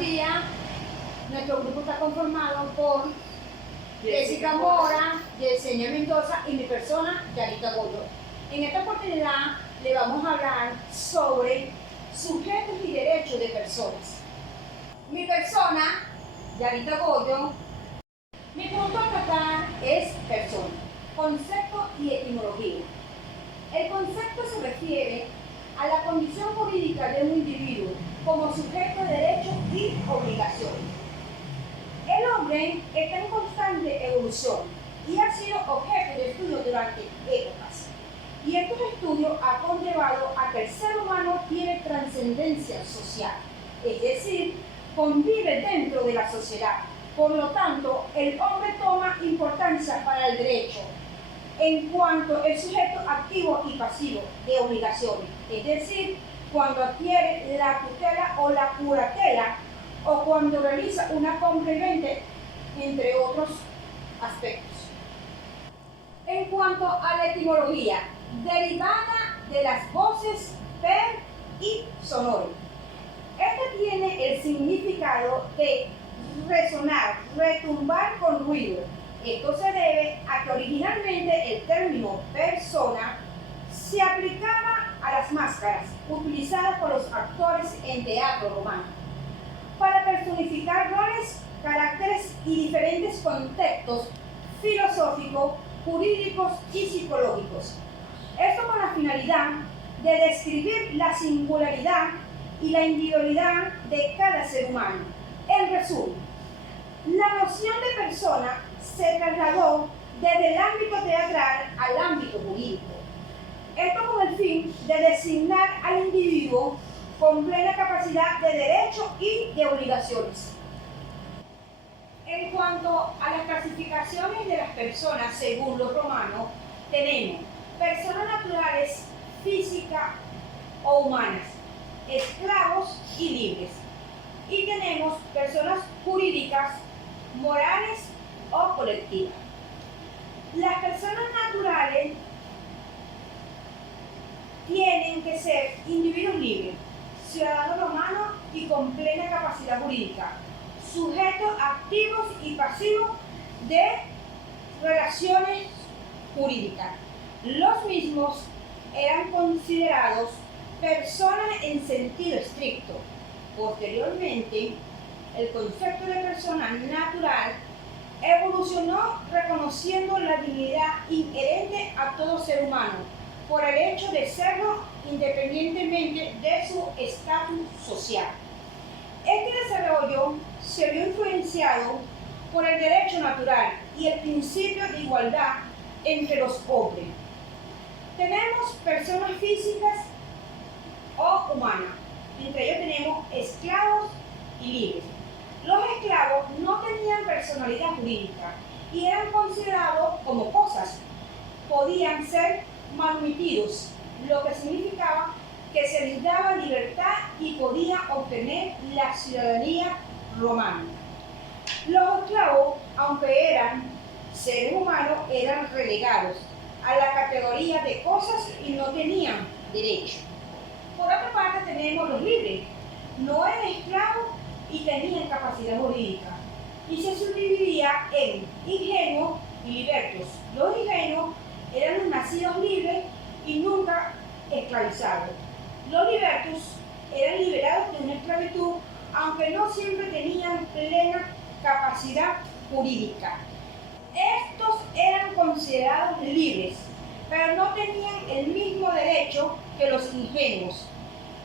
días. Nuestro grupo está conformado por Jessica Mora, Yesenia Mendoza y mi persona, Yarita Goyo. En esta oportunidad le vamos a hablar sobre sujetos y derechos de personas. Mi persona, Yarita Goyo, mi punto a tratar es persona, concepto y etimología. El concepto se refiere a la condición jurídica de un individuo como sujeto de derechos y obligaciones. El hombre está en constante evolución y ha sido objeto de estudio durante épocas. Y estos estudios han conllevado a que el ser humano tiene trascendencia social, es decir, convive dentro de la sociedad. Por lo tanto, el hombre toma importancia para el derecho en cuanto al sujeto activo y pasivo de obligaciones, es decir, cuando adquiere la tutela o la curatela o cuando realiza una compra y venta, entre otros aspectos. En cuanto a la etimología, derivada de las voces per y sonoro. Esta tiene el significado de resonar, retumbar con ruido. Esto se debe a que originalmente el término persona se aplicaba a las máscaras utilizadas por los actores en teatro romano para personificar roles, caracteres y diferentes contextos filosóficos, jurídicos y psicológicos. Esto con la finalidad de describir la singularidad y la individualidad de cada ser humano. En resumen, la noción de persona se trasladó desde el ámbito teatral al ámbito jurídico. Esto con el fin de designar al individuo con plena capacidad de derechos y de obligaciones. En cuanto a las clasificaciones de las personas según los romanos, tenemos personas naturales, físicas o humanas, esclavos y libres. Y tenemos personas jurídicas, morales o colectivas. Las personas naturales tienen que ser individuos libres, ciudadanos romanos y con plena capacidad jurídica, sujetos activos y pasivos de relaciones jurídicas. Los mismos eran considerados personas en sentido estricto. Posteriormente, el concepto de persona natural evolucionó reconociendo la dignidad inherente a todo ser humano por el hecho de serlo independientemente de su estatus social. Este desarrollo se vio influenciado por el derecho natural y el principio de igualdad entre los hombres. Tenemos personas físicas o humanas. Entre ellos tenemos esclavos y libres. Los esclavos no tenían personalidad jurídica y eran considerados como cosas. Podían ser manumitidos, lo que significaba que se les daba libertad y podían obtener la ciudadanía romana. Los esclavos, aunque eran seres humanos, eran relegados a la categoría de cosas y no tenían derecho. Por otra parte tenemos los libres. No eran esclavos y tenían capacidad jurídica. Y se subdividía en ingenuos y libertos. Los ingenuos eran los nacidos libres y nunca esclavizados. Los libertos eran liberados de una esclavitud, aunque no siempre tenían plena capacidad jurídica. Estos eran considerados libres, pero no tenían el mismo derecho que los ingenuos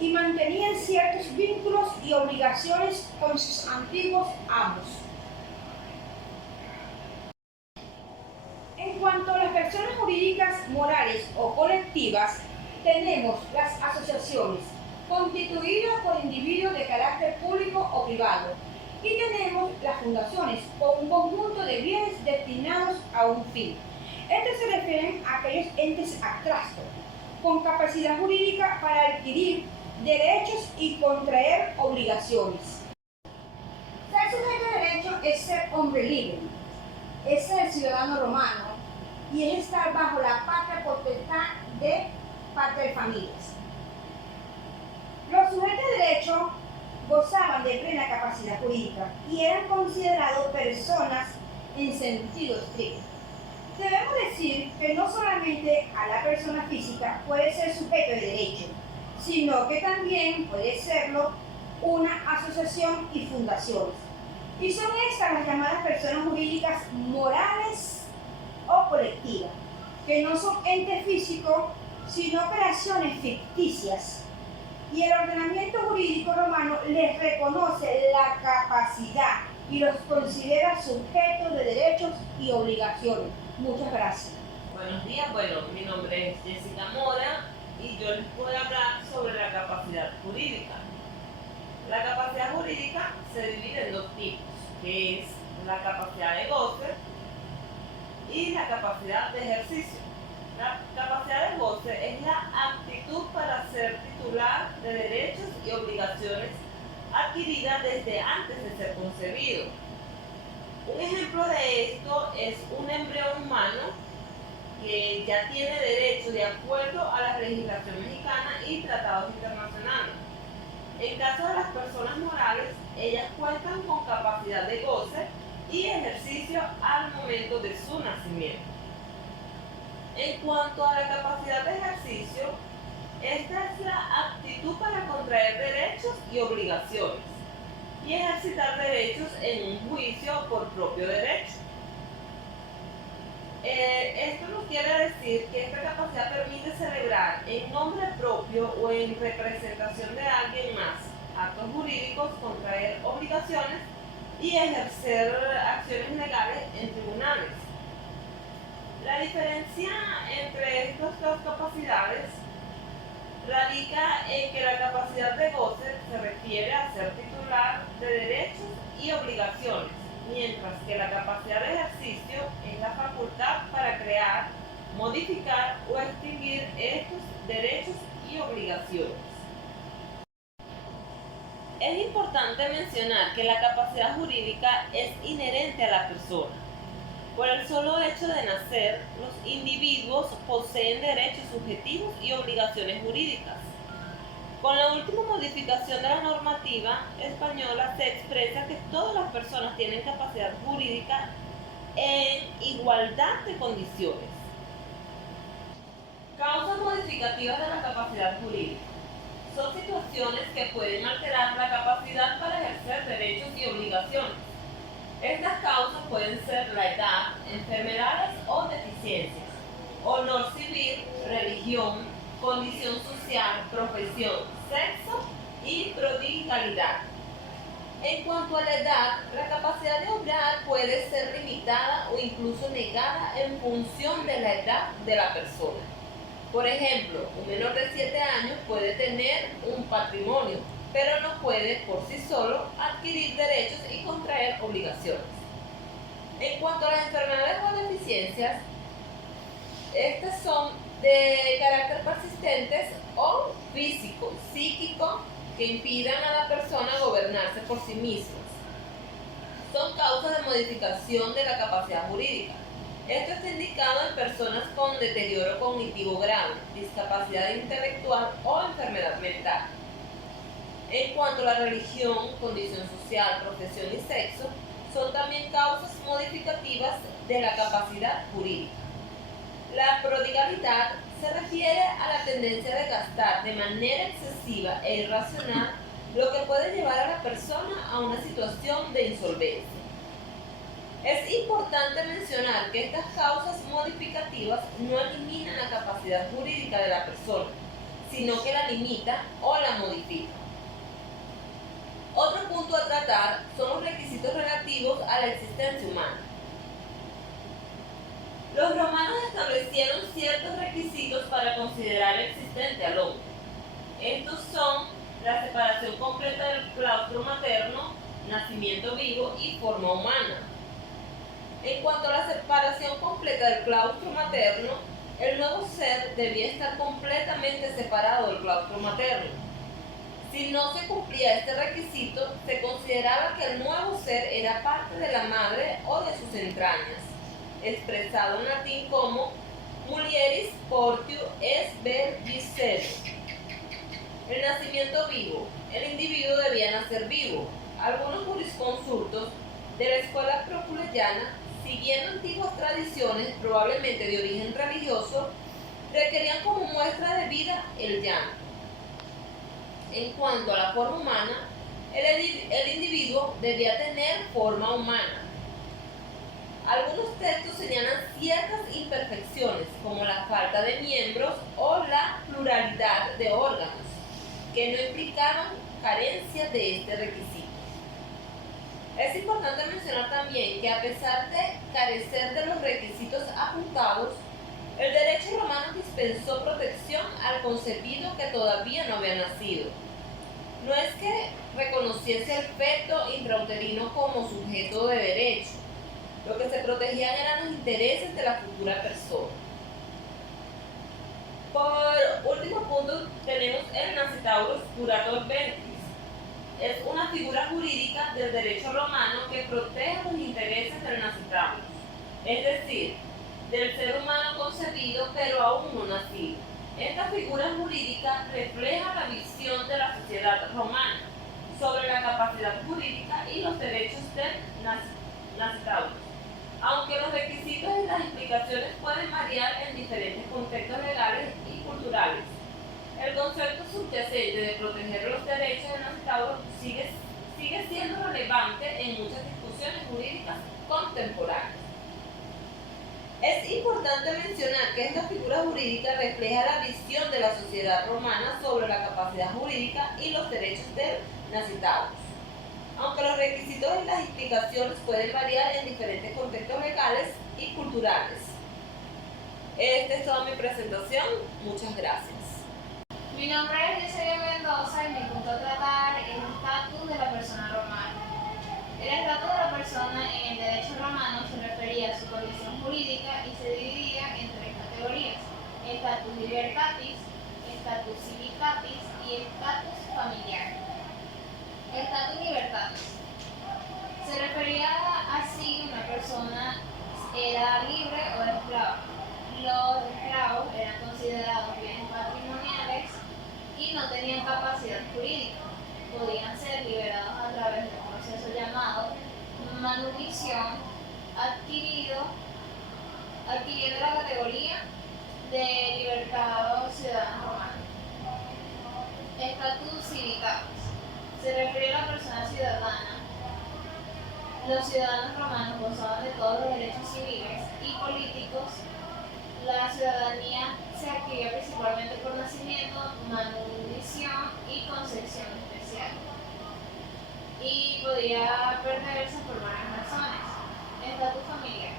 y mantenían ciertos vínculos y obligaciones con sus antiguos amos. En cuanto a las personas jurídicas, morales o colectivas, tenemos las asociaciones, constituidas por individuos de carácter público o privado, y tenemos las fundaciones, con un conjunto de bienes destinados a un fin. Estos se refieren a aquellos entes abstractos, con capacidad jurídica para adquirir derechos y contraer obligaciones. Ser sujeto de derecho es ser hombre libre, es ser ciudadano romano y es estar bajo la patria potestad de familias. Los sujetos de derecho gozaban de plena capacidad jurídica y eran considerados personas en sentido estricto. Debemos decir que no solamente a la persona física puede ser sujeto de derecho, sino que también puede serlo una asociación y fundaciones. Y son estas las llamadas personas jurídicas morales o colectivas, que no son entes físicos, sino operaciones ficticias. Y el ordenamiento jurídico romano les reconoce la capacidad y los considera sujetos de derechos y obligaciones. Muchas gracias. Buenos días, bueno, mi nombre es Jessica Mora y yo les voy a hablar sobre la capacidad jurídica. La capacidad jurídica se divide en dos tipos, que es la capacidad de goce y la capacidad de ejercicio. La capacidad de goce es la aptitud para ser titular de derechos y obligaciones adquirida desde antes de ser concebido. Un ejemplo de esto es un embrión humano que ya tiene derechos de acuerdo a la legislación mexicana y tratados internacionales. En caso de las personas morales, ellas cuentan con capacidad de goce y ejercicio al momento de su nacimiento. En cuanto a la capacidad de ejercicio, esta es la aptitud para contraer derechos y obligaciones y ejercitar derechos en un juicio por propio derecho. Esto nos quiere decir que esta capacidad permite celebrar en nombre propio o en representación de alguien más actos jurídicos, contraer obligaciones y ejercer acciones legales en tribunales. La diferencia entre estas dos capacidades radica en que la capacidad de goce se refiere a ser titular de derechos y obligaciones, mientras que la capacidad de ejercicio es la facultad para crear, modificar o extinguir estos derechos y obligaciones. Es importante mencionar que la capacidad jurídica es inherente a la persona. Por el solo hecho de nacer, los individuos poseen derechos subjetivos y obligaciones jurídicas. Con la última modificación de la normativa española se expresa que todas las personas tienen capacidad jurídica en igualdad de condiciones. Causas modificativas de la capacidad jurídica. Son situaciones que pueden alterar la capacidad para ejercer derechos y obligaciones. Estas causas pueden ser la edad, enfermedades o deficiencias, honor civil, religión, condición social, profesión, sexo y prodigalidad. En cuanto a la edad, la capacidad de obrar puede ser limitada o incluso negada en función de la edad de la persona. Por ejemplo, un menor de 7 años puede tener un patrimonio, pero no puede por sí solo adquirir derechos y contraer obligaciones. En cuanto a las enfermedades o deficiencias, estas son de carácter persistentes o físico, psíquico, que impidan a la persona gobernarse por sí mismas. Son causas de modificación de la capacidad jurídica. Esto está indicado en personas con deterioro cognitivo grave, discapacidad intelectual o enfermedad mental. En cuanto a la religión, condición social, profesión y sexo, son también causas modificativas de la capacidad jurídica. La prodigalidad se refiere a la tendencia de gastar de manera excesiva e irracional, lo que puede llevar a la persona a una situación de insolvencia. Es importante mencionar que estas causas modificativas no eliminan la capacidad jurídica de la persona, sino que la limitan o la modifican. Otro punto a tratar son los requisitos relativos a la existencia humana. Los romanos establecieron ciertos requisitos para considerar existente al hombre. Estos son la separación completa del claustro materno, nacimiento vivo y forma humana. En cuanto a la separación completa del claustro materno, el nuevo ser debía estar completamente separado del claustro materno. Si no se cumplía este requisito, se consideraba que el nuevo ser era parte de la madre o de sus entrañas, expresado en latín como mulieris portio es vergicero. El nacimiento vivo el individuo debía nacer vivo. Algunos jurisconsultos de la escuela proculeyana, siguiendo antiguas tradiciones, probablemente de origen religioso, requerían como muestra de vida el llanto. En cuanto a la forma humana, el individuo debía tener forma humana. Algunos textos señalan ciertas imperfecciones, como la falta de miembros o la pluralidad de órganos, que no implicaban carencia de este requisito. Es importante mencionar también que a pesar de carecer de los requisitos apuntados, el derecho romano dispensó protección al concebido que todavía no había nacido. No es que reconociese al feto intrauterino como sujeto de derecho. Lo que se protegían eran los intereses de la futura persona. Por último punto tenemos el Nacitaurus curator ventris. Es una figura jurídica del derecho romano que protege los intereses del Nacitaurus, es decir, del ser humano concebido pero aún no nacido. Esta figura jurídica refleja la visión de la sociedad romana sobre la capacidad jurídica y los derechos del Nacitaurus. Aunque los requisitos y las implicaciones pueden variar en diferentes contextos legales y culturales, el concepto subyacente de proteger los derechos del Nacitaurus sigue siendo relevante en muchas discusiones jurídicas contemporáneas. Es importante mencionar que esta figura jurídica refleja la visión de la sociedad romana sobre la capacidad jurídica y los derechos del Nacitaurus. Aunque los requisitos y las implicaciones pueden variar en diferentes contextos legales y culturales. Esta es toda mi presentación. Muchas gracias. Mi nombre es Yesenia Mendoza y mi punto a tratar es el estatus de la persona romana. El estatus de la persona en el derecho romano se refería a su condición jurídica y se dividía en tres categorías: estatus libertatis, estatus civitatis y estatus familiar. Estatus libertatis se refería a si una persona era libre o esclava. Los esclavos eran considerados bienes patrimoniales y no tenían capacidad jurídica. Podían ser liberados a través de un proceso llamado manumición, adquiriendo la categoría de libertado ciudadano romano. Estatus civitatis se refiere a la persona ciudadana. Los ciudadanos romanos gozaban de todos los derechos civiles y políticos. La ciudadanía se adquiría principalmente por nacimiento, manutención y concesión especial, y podía perderse por varias razones. Estatus familiar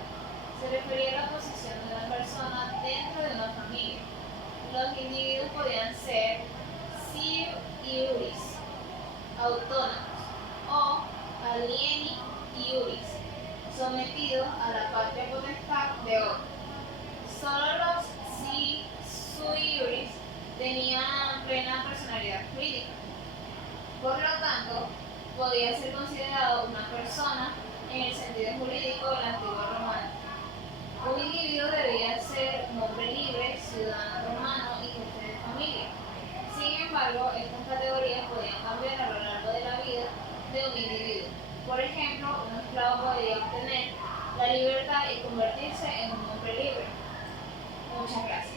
se refería a la posición de una persona dentro de una familia. Los individuos podían ser iuris, autónomos, o alieni iuris, sometidos a la patria potestad de otro. Solo los sui iuris tenían plena personalidad jurídica. Por lo tanto, podía ser considerado una persona en el sentido jurídico del antiguo romano. Un individuo debía ser un hombre libre, ciudadano romano y jefe de familia. Sin embargo, estas categorías podían cambiar a lo largo de la vida de un individuo. Por ejemplo, un esclavo podía obtener la libertad y convertirse en un hombre libre. Muchas gracias.